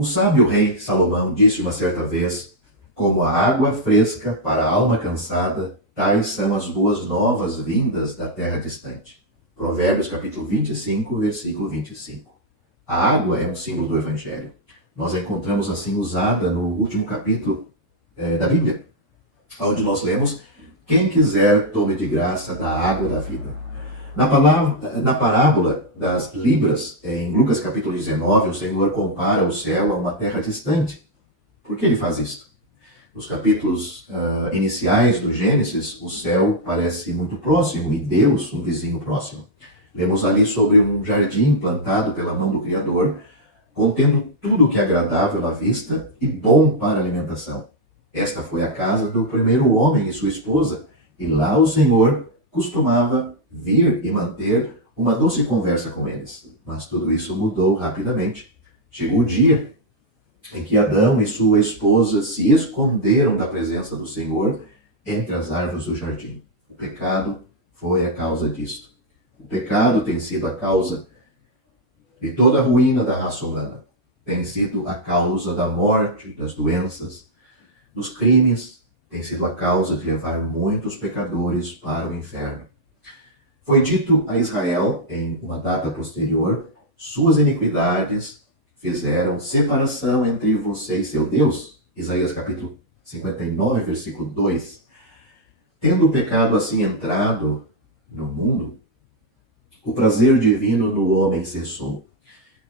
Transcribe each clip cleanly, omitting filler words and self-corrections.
O sábio rei Salomão disse uma certa vez: como a água fresca para a alma cansada, tais são as boas novas vindas da terra distante. Provérbios capítulo 25, versículo 25. A água é um símbolo do Evangelho. Nós a encontramos assim usada no último capítulo da Bíblia, onde nós lemos: quem quiser tome de graça da água da vida. Na parábola das libras, em Lucas capítulo 19, o Senhor compara o céu a uma terra distante. Por que ele faz isso? Nos capítulos iniciais do Gênesis, o céu parece muito próximo e Deus um vizinho próximo. Lemos ali sobre um jardim plantado pela mão do Criador, contendo tudo o que é agradável à vista e bom para a alimentação. Esta foi a casa do primeiro homem e sua esposa, e lá o Senhor costumava vir e manter uma doce conversa com eles. Mas tudo isso mudou rapidamente. Chegou o dia em que Adão e sua esposa se esconderam da presença do Senhor entre as árvores do jardim. O pecado foi a causa disto. O pecado tem sido a causa de toda a ruína da raça humana. Tem sido a causa da morte, das doenças, dos crimes. Tem sido a causa de levar muitos pecadores para o inferno. Foi dito a Israel, em uma data posterior: suas iniquidades fizeram separação entre você e seu Deus. Isaías capítulo 59, versículo 2. Tendo o pecado assim entrado no mundo, o prazer divino no homem cessou.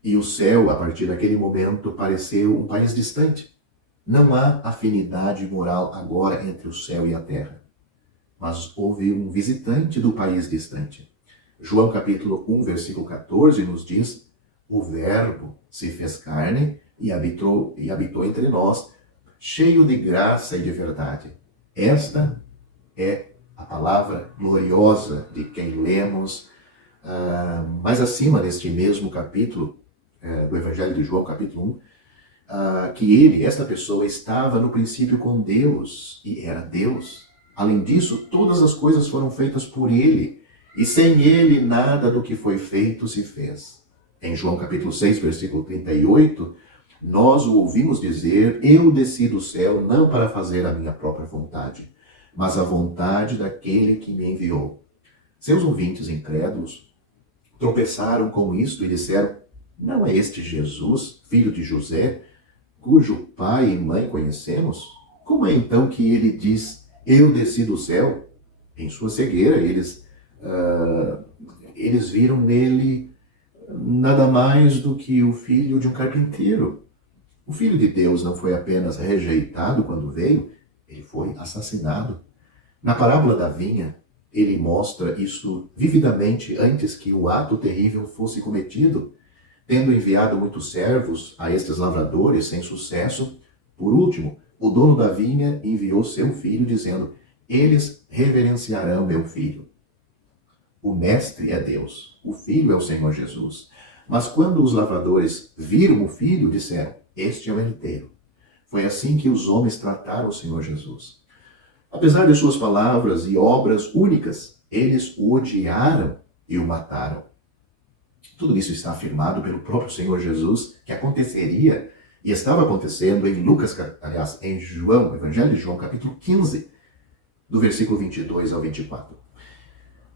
E o céu, a partir daquele momento, pareceu um país distante. Não há afinidade moral agora entre o céu e a terra. Mas houve um visitante do país distante. João capítulo 1, versículo 14 nos diz: o Verbo se fez carne e habitou entre nós, cheio de graça e de verdade. Esta é a palavra gloriosa de quem lemos mais acima neste mesmo capítulo do Evangelho de João, capítulo 1, que esta pessoa estava no princípio com Deus e era Deus. Além disso, todas as coisas foram feitas por ele, e sem ele nada do que foi feito se fez. Em João capítulo 6, versículo 38, nós o ouvimos dizer: eu desci do céu não para fazer a minha própria vontade, mas a vontade daquele que me enviou. Seus ouvintes incrédulos tropeçaram com isto e disseram: não é este Jesus, filho de José, cujo pai e mãe conhecemos? Como é então que ele diz: eu desci do céu? Em sua cegueira, eles viram nele nada mais do que o filho de um carpinteiro. O Filho de Deus não foi apenas rejeitado quando veio, ele foi assassinado. Na parábola da vinha, ele mostra isso vividamente antes que o ato terrível fosse cometido, tendo enviado muitos servos a estes lavradores sem sucesso. Por último, o dono da vinha enviou seu filho, dizendo: eles reverenciarão meu filho. O mestre é Deus, o filho é o Senhor Jesus. Mas quando os lavradores viram o filho, disseram: este é o herdeiro. Foi assim que os homens trataram o Senhor Jesus. Apesar de suas palavras e obras únicas, eles o odiaram e o mataram. Tudo isso está afirmado pelo próprio Senhor Jesus, que aconteceria e estava acontecendo em João, Evangelho de João, capítulo 15, do versículo 22 ao 24.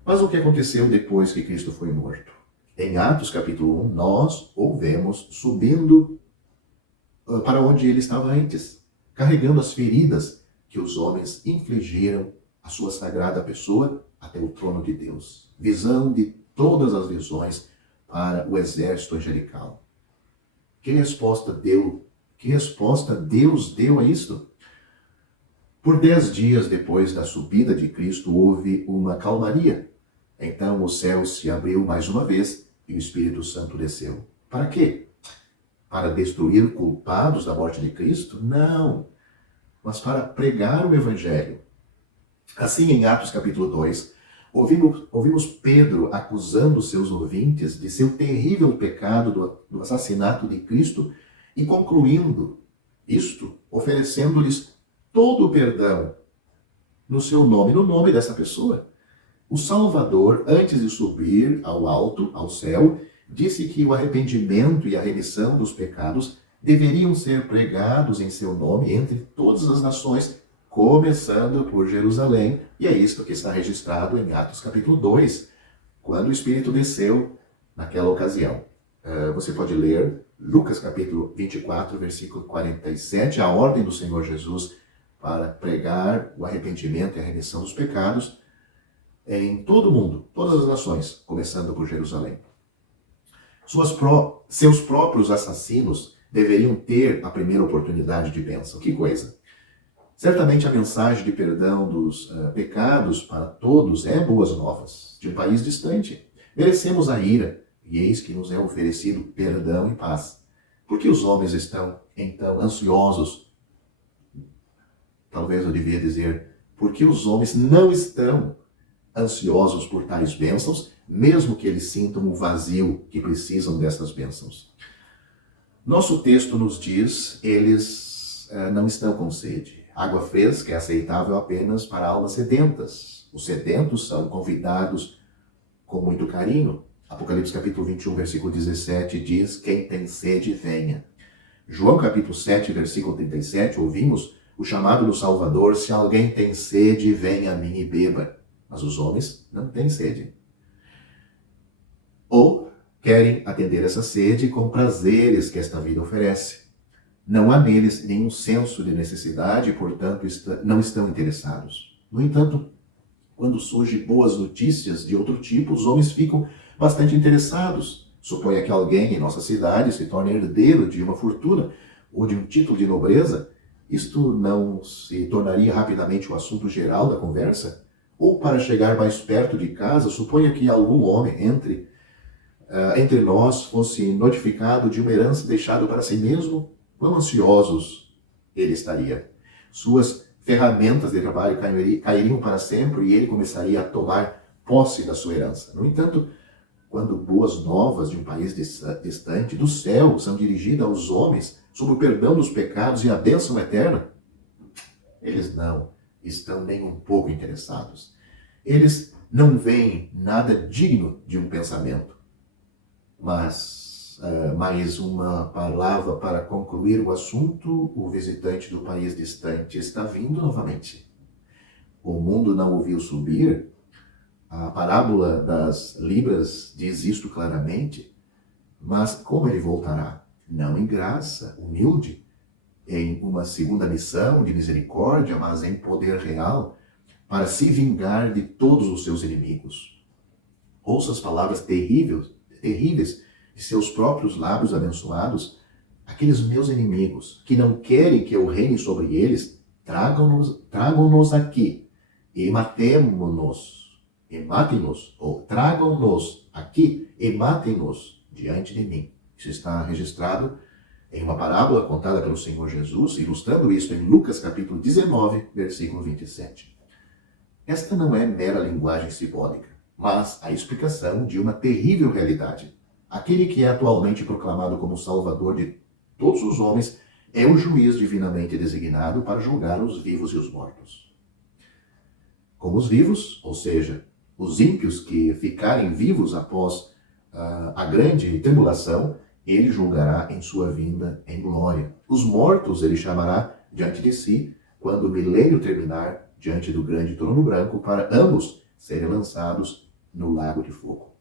Mas o que aconteceu depois que Cristo foi morto? Em Atos capítulo 1, nós o vemos subindo para onde ele estava antes, carregando as feridas que os homens infligiram à sua sagrada pessoa até o trono de Deus. Visão de todas as visões para o exército angelical. Que resposta Deus deu a isto? Por 10 dias depois da subida de Cristo, houve uma calmaria. Então o céu se abriu mais uma vez e o Espírito Santo desceu. Para quê? Para destruir culpados da morte de Cristo? Não, mas para pregar o Evangelho. Assim, em Atos capítulo 2, ouvimos Pedro acusando seus ouvintes de seu terrível pecado do assassinato de Cristo e concluindo isto, oferecendo-lhes todo o perdão no seu nome, no nome dessa pessoa. O Salvador, antes de subir ao alto, ao céu, disse que o arrependimento e a remissão dos pecados deveriam ser pregados em seu nome entre todas as nações, começando por Jerusalém. E é isto que está registrado em Atos capítulo 2, quando o Espírito desceu naquela ocasião. Você pode ler Lucas capítulo 24, versículo 47, a ordem do Senhor Jesus para pregar o arrependimento e a remissão dos pecados em todo o mundo, todas as nações, começando por Jerusalém. Seus próprios assassinos deveriam ter a primeira oportunidade de bênção. Que coisa! Certamente a mensagem de perdão dos pecados para todos é boas novas, de um país distante. Merecemos a ira, e eis que nos é oferecido perdão e paz. Por que os homens estão, então, ansiosos? Talvez eu devia dizer, por que os homens não estão ansiosos por tais bênçãos, mesmo que eles sintam o vazio que precisam dessas bênçãos? Nosso texto nos diz, eles não estão com sede. Água fresca é aceitável apenas para almas sedentas. Os sedentos são convidados com muito carinho. Apocalipse capítulo 21, versículo 17 diz, quem tem sede, venha. João capítulo 7, versículo 37, ouvimos o chamado do Salvador, se alguém tem sede, venha a mim e beba. Mas os homens não têm sede. Ou querem atender essa sede com prazeres que esta vida oferece. Não há neles nenhum senso de necessidade e, portanto, não estão interessados. No entanto, quando surgem boas notícias de outro tipo, os homens ficam bastante interessados. Suponha que alguém em nossa cidade se torne herdeiro de uma fortuna ou de um título de nobreza. Isto não se tornaria rapidamente o assunto geral da conversa? Ou, para chegar mais perto de casa, suponha que algum homem entre nós fosse notificado de uma herança deixada para si mesmo, quão ansiosos ele estaria. Suas ferramentas de trabalho cairiam para sempre e ele começaria a tomar posse da sua herança. No entanto, quando boas novas de um país distante do céu são dirigidas aos homens sobre o perdão dos pecados e a bênção eterna, eles não estão nem um pouco interessados. Eles não veem nada digno de um pensamento. Mas, mais uma palavra para concluir o assunto, o visitante do país distante está vindo novamente. O mundo não o viu subir. A parábola das libras diz isto claramente, mas como ele voltará? Não em graça, humilde, em uma segunda missão de misericórdia, mas em poder real, para se vingar de todos os seus inimigos. Ouça as palavras terríveis de seus próprios lábios abençoados. Aqueles meus inimigos, que não querem que eu reine sobre eles, tragam-nos aqui e matem-nos, ou tragam-nos aqui e matem-nos diante de mim. Isso está registrado em uma parábola contada pelo Senhor Jesus, ilustrando isso em Lucas capítulo 19, versículo 27. Esta não é mera linguagem simbólica, mas a explicação de uma terrível realidade. Aquele que é atualmente proclamado como Salvador de todos os homens é o juiz divinamente designado para julgar os vivos e os mortos. Como os vivos, ou seja, os ímpios que ficarem vivos após a grande tribulação, ele julgará em sua vinda em glória. Os mortos ele chamará diante de si, quando o milênio terminar, diante do grande trono branco, para ambos serem lançados no lago de fogo.